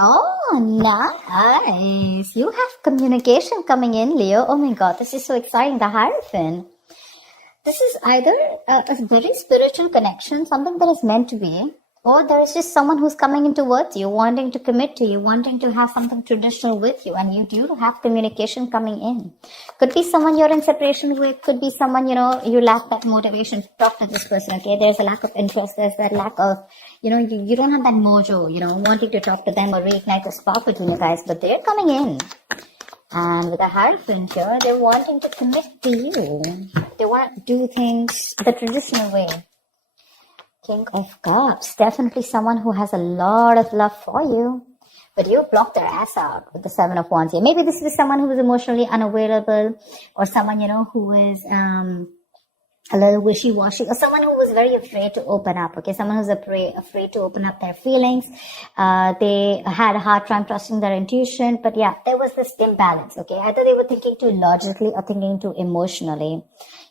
Oh, nice. You have communication coming in, Leo. Oh my God, this is so exciting. The Hierophant. This is either a very spiritual connection, something that is meant to be, or there is just someone who's coming in towards you, wanting to commit to you, wanting to have something traditional with you, and you do have communication coming in. Could be someone you're in separation with, could be someone, you lack that motivation to talk to this person, okay? There's a lack of interest, there's that lack of, you don't have that mojo, wanting to talk to them or reignite the spark between you guys, but they're coming in. And with a Hierophant here, they're wanting to commit to you. They want to do things the traditional way. King of Cups, definitely someone who has a lot of love for you. But you blocked their ass out with the Seven of Wands here. Maybe this is someone who is emotionally unavailable, or someone, who is a little wishy-washy, or someone who was very afraid to open up, okay? Someone who's afraid to open up their feelings. They had a hard time trusting their intuition, but yeah, there was this imbalance, okay? Either they were thinking too logically or thinking too emotionally.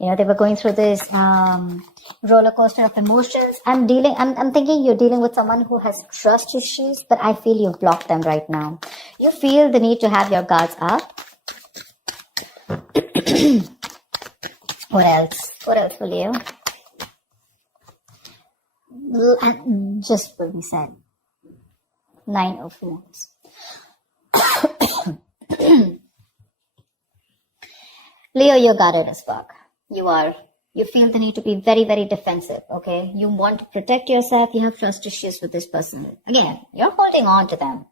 They were going through this roller coaster of emotions. I'm thinking you're dealing with someone who has trust issues, but I feel you've blocked them right now. You feel the need to have your guards up. What else? What else will you? And just what we said. 9 of Wands. Leo, you're guarded as fuck. You feel the need to be very, very defensive, okay? You want to protect yourself. You have trust issues with this person. Again, you're holding on to them.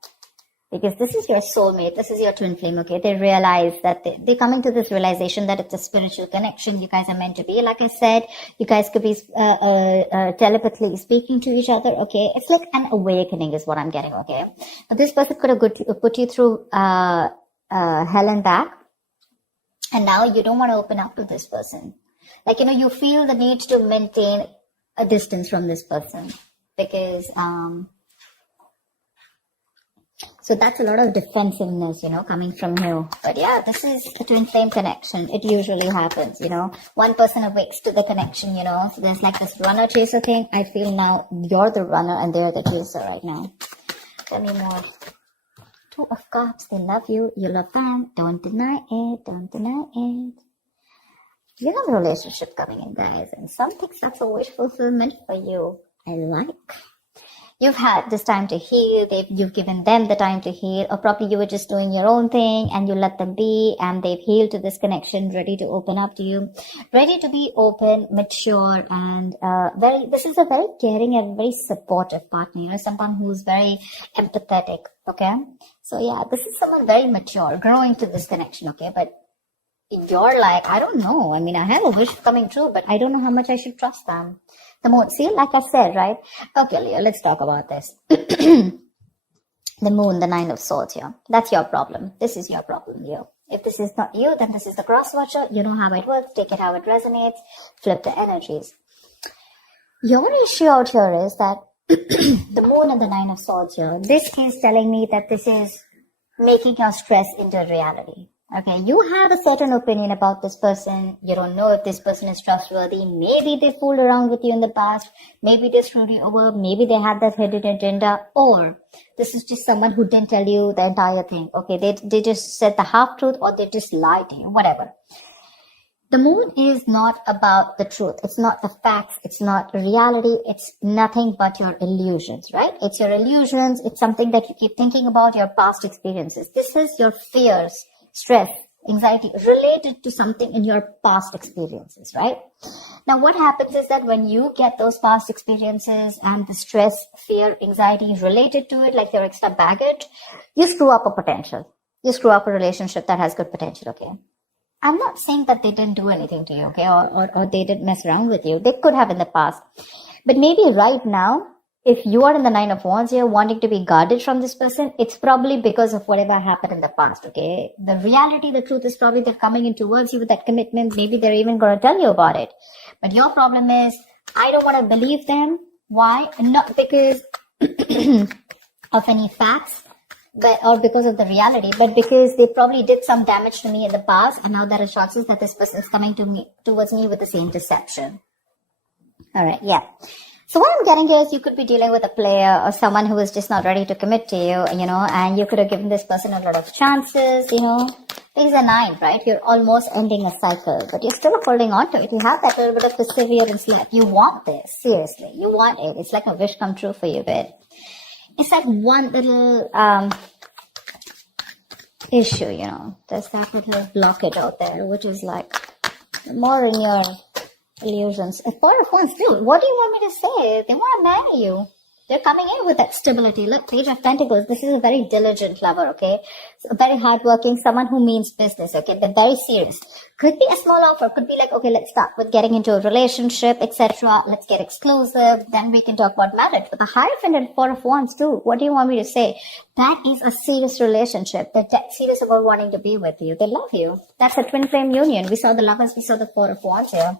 Because this is your soulmate, this is your twin flame, okay? They realize that they're coming to this realization that it's a spiritual connection. You guys are meant to be. Like I said, you guys could be telepathically speaking to each other, okay? It's like an awakening is what I'm getting, okay? But this person could have put you through hell and back. And now you don't want to open up to this person. Like, you feel the need to maintain a distance from this person. Because, so that's a lot of defensiveness, coming from you. But yeah, this is a twin flame connection. It usually happens, One person awakes to the connection, So there's like this runner chaser thing. I feel now you're the runner and they're the chaser right now. Tell me more. 2 of Cups. They love you. You love them. Don't deny it. Don't deny it. You have a relationship coming in, guys. And some things that's a wish fulfillment for you. I like. You've had this time to heal. You've given them the time to heal, or probably you were just doing your own thing and you let them be, and they've healed to this connection, ready to open up to you, ready to be open, mature, and this is a very caring and very supportive partner, someone who's very empathetic, okay? So yeah, this is someone very mature, growing to this connection, okay? But you're like, I don't know. I mean, I have a wish coming true, but I don't know how much I should trust them. The moon, see, like I said, right? Okay, Leo, let's talk about this. The moon, the 9 of Swords here. That's your problem. This is your problem, Leo. If this is not you, then this is the cross watcher. You know how it works. Take it how it resonates. Flip the energies. Your issue out here is that the moon and the 9 of Swords here, this is telling me that this is making your stress into reality. Okay, you have a certain opinion about this person. You don't know if this person is trustworthy. Maybe they fooled around with you in the past. Maybe they screwed you over. Maybe they had that hidden agenda. Or this is just someone who didn't tell you the entire thing. Okay, they just said the half-truth, or they just lied to you, whatever. The moon is not about the truth. It's not the facts. It's not reality. It's nothing but your illusions, right? It's your illusions. It's something that you keep thinking about, your past experiences. This is your fears, stress, anxiety related to something in your past experiences, right? Now, what happens is that when you get those past experiences and the stress, fear, anxiety related to it, like your extra baggage, you screw up a potential. You screw up a relationship that has good potential, okay? I'm not saying that they didn't do anything to you, okay? Or they didn't mess around with you. They could have in the past. But maybe right now, if you are in the 9 of Wands here wanting to be guarded from this person, it's probably because of whatever happened in the past, okay? The reality, the truth is probably they're coming in towards you with that commitment. Maybe they're even going to tell you about it. But your problem is, I don't want to believe them. Why? Not because of any facts, or because of the reality, but because they probably did some damage to me in the past, and now there are chances that this person is coming towards me with the same deception. All right, yeah. So what I'm getting here is you could be dealing with a player or someone who is just not ready to commit to you, and you could have given this person a lot of chances, Things are 9, right? You're almost ending a cycle, but you're still holding on to it. You have that little bit of perseverance left. You want this, seriously. You want it. It's like a wish come true for you, but it's like one little issue, There's that little blockage out there, which is like more in your illusions. A Four of Wands, dude, what do you want me to say? They want to marry you. They're coming in with that stability. Look, Page of Pentacles. This is a very diligent lover, okay? So very hardworking, someone who means business, okay? They're very serious. Could be a small offer. Could be like, okay, let's start with getting into a relationship, etc. Let's get exclusive. Then we can talk about marriage. But the Hierophant and Four of Wands, too. What do you want me to say? That is a serious relationship. They're serious about wanting to be with you. They love you. That's a twin flame union. We saw the Lovers. We saw the Four of Wands here.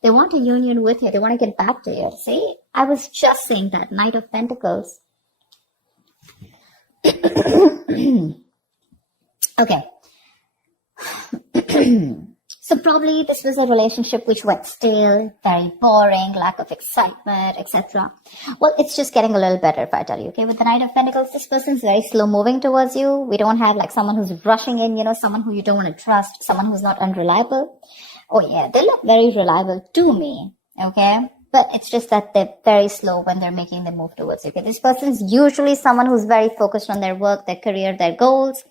They want a union with you. They want to get back to you. See? I was just saying that. Knight of Pentacles. Okay. So probably this was a relationship which went stale, very boring, lack of excitement, etc. Well, it's just getting a little better if I tell you, okay? With the Knight of Pentacles, this person's very slow moving towards you. We don't have like someone who's rushing in, someone who you don't want to trust, someone who's not unreliable. Oh yeah, they look very reliable to me, okay? But it's just that they're very slow when they're making the move towards you, okay? This person's usually someone who's very focused on their work, their career, their goals.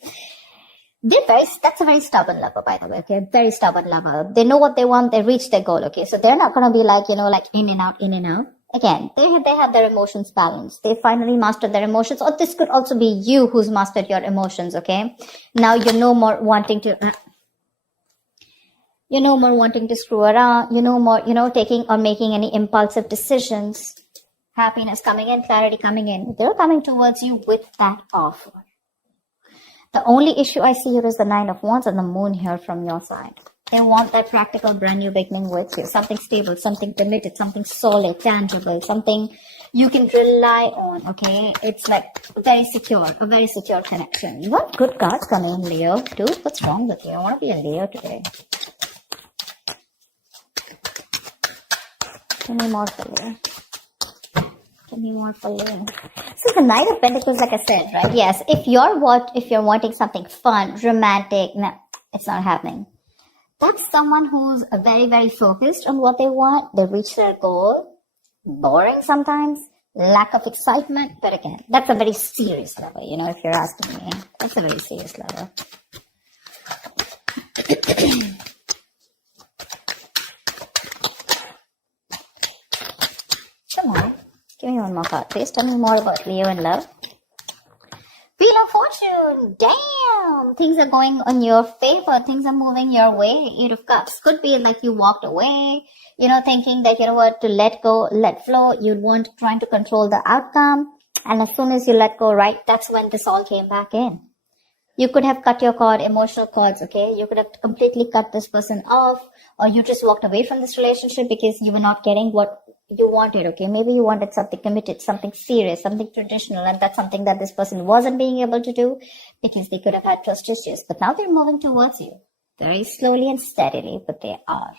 That's a very stubborn lover, by the way, okay? Very stubborn lover. They know what they want, they reach their goal, okay? So they're not going to be like, like in and out, in and out. Again, they have their emotions balanced. They finally mastered their emotions. Or this could also be you who's mastered your emotions, okay? Now you're no more wanting to... You're no more wanting to screw around. You're no more, taking or making any impulsive decisions. Happiness coming in, clarity coming in. They're coming towards you with that offer. The only issue I see here is the Nine of Wands and the Moon here from your side. They want that practical brand new beginning with you. Something stable, something committed, something solid, tangible, something you can rely on, okay? It's like a very secure connection. You want good cards coming in, Leo. Dude, what's wrong with you? I want to be a Leo today. Give me more for Leo. Give me more for Leo. So the Knight of Pentacles, like I said, right? Yes, if you're wanting something fun, romantic, no, it's not happening. That's someone who's very, very focused on what they want. They reach their goal. Boring sometimes. Lack of excitement. But again, that's a very serious lover, if you're asking me. That's a very serious lover. Come on. Give me one more card, please. Tell me more about Leo and love. Wheel of Fortune. Damn. Things are going on your favor. Things are moving your way. 8 of Cups. Could be like you walked away, thinking that, to let go, let flow. You'd want trying to control the outcome. And as soon as you let go, right, that's when this all came back in. You could have cut your cord, emotional cords, okay? You could have completely cut this person off, or you just walked away from this relationship because you were not getting what you wanted, okay? Maybe you wanted something committed, something serious, something traditional, and that's something that this person wasn't being able to do because they could have had trust issues. But now they're moving towards you very slowly and steadily, but they are.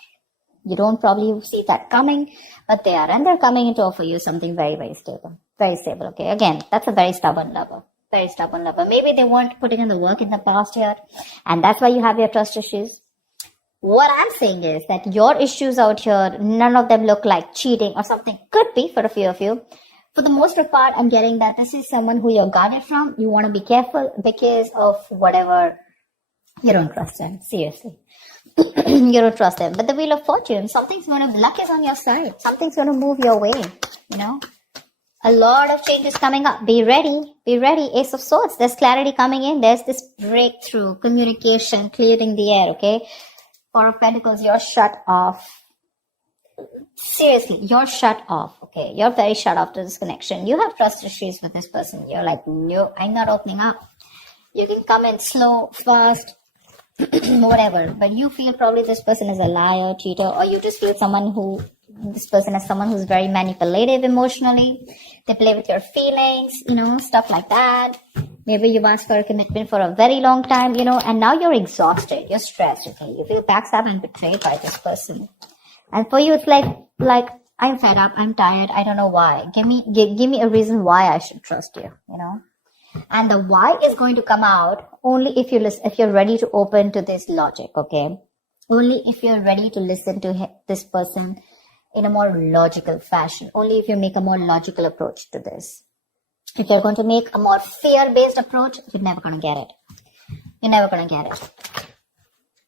You don't probably see that coming, but they are, and they're coming in to offer you something very, very stable. Very stable, okay? Again, that's a very stubborn lover. Very stubborn lover. Maybe they weren't putting in the work in the past year, and that's why you have your trust issues. What I'm saying is that your issues out here, none of them look like cheating or something. Could be for a few of you. For the most part, I'm getting that this is someone who you're guarded from. You want to be careful because of whatever. You don't trust them. Seriously. You don't trust them. But the Wheel of Fortune, luck is on your side. Something's going to move your way, A lot of changes coming up. Be ready. Be ready. Ace of Swords. There's clarity coming in. There's this breakthrough, communication, clearing the air, okay? Four of Pentacles, you're shut off. Seriously, you're shut off, okay? You're very shut off to this connection. You have trust issues with this person. You're like, no, I'm not opening up. You can come in slow, fast, whatever. But you feel probably this person is a liar, cheater, or you just feel this person is someone who's very manipulative emotionally. They play with your feelings, stuff like that. Maybe you've asked for a commitment for a very long time, and now you're exhausted. You're stressed, okay? You feel backstabbed and betrayed by this person. And for you, it's like I'm fed up. I'm tired. I don't know why. Give me a reason why I should trust you, you know. And the why is going to come out only if you're ready to open to this logic, okay? Only if you're ready to listen to this person in a more logical fashion. Only if you make a more logical approach to this. If you're going to make a more fear-based approach, you're never going to get it. You're never going to get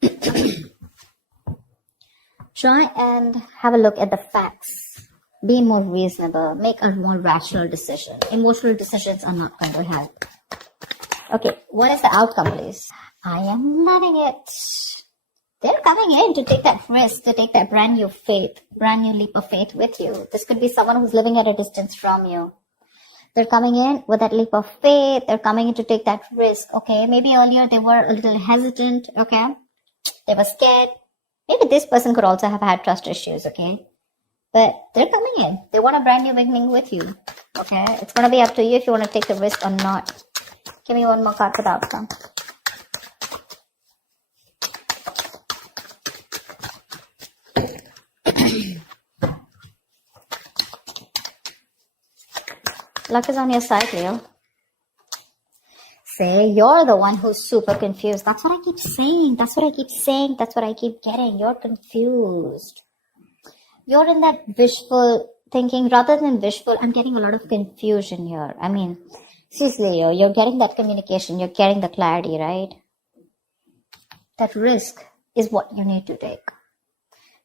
it. Try and have a look at the facts. Be more reasonable. Make a more rational decision. Emotional decisions are not going to help. Okay, what is the outcome, please? I am loving it. They're coming in to take that risk, to take that brand new leap of faith with you. This could be someone who's living at a distance from you. They're coming in with that leap of faith. They're coming in to take that risk, okay? Maybe earlier they were a little hesitant, okay? They were scared. Maybe this person could also have had trust issues, okay? But they're coming in. They want a brand new beginning with you, okay? It's going to be up to you if you want to take the risk or not. Give me one more card for the outcome. Luck is on your side, Leo. Say you're the one who's super confused. That's what I keep saying. That's what I keep saying. That's what I keep getting. You're confused. You're in that wishful thinking rather than wishful. I'm getting a lot of confusion here. I mean, seriously, you're getting that communication. You're getting the clarity, right? That risk is what you need to take.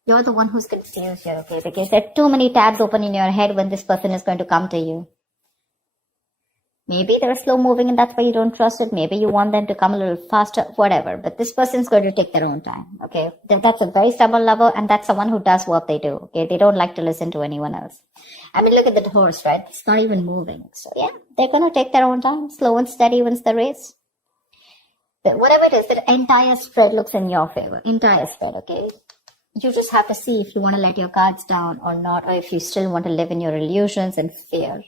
You're the one who's confused here, okay? Because there are too many tabs open in your head when this person is going to come to you. Maybe they're slow moving and that's why you don't trust it. Maybe you want them to come a little faster, whatever. But this person's going to take their own time, okay? That's a very stubborn lover and that's someone who does what they do, okay? They don't like to listen to anyone else. I mean, look at the horse, right? It's not even moving. So yeah, they're going to take their own time. Slow and steady wins the race. But whatever it is, the entire spread looks in your favor. Entire spread, okay? You just have to see if you want to let your cards down or not, or if you still want to live in your illusions and fear.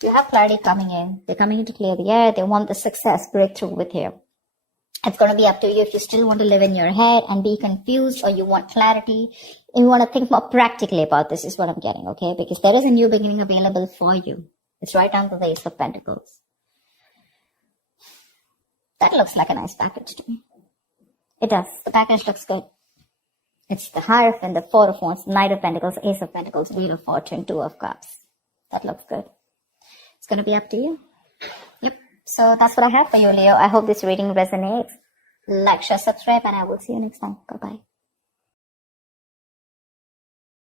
You have clarity coming in. They're coming in to clear the air. They want the success breakthrough with you. It's going to be up to you if you still want to live in your head and be confused, or you want clarity and you want to think more practically about this is what I'm getting, okay? Because there is a new beginning available for you. It's right down to the Ace of Pentacles. That looks like a nice package to me. It does. The package looks good. It's the Hierophant, the Four of Wands, Knight of Pentacles, Ace of Pentacles, Wheel of Fortune, Two of Cups. That looks good. It's going to be up to you. Yep. So that's what I have for you, Leo. I hope this reading resonates. Like, share, subscribe, and I will see you next time. Bye-bye.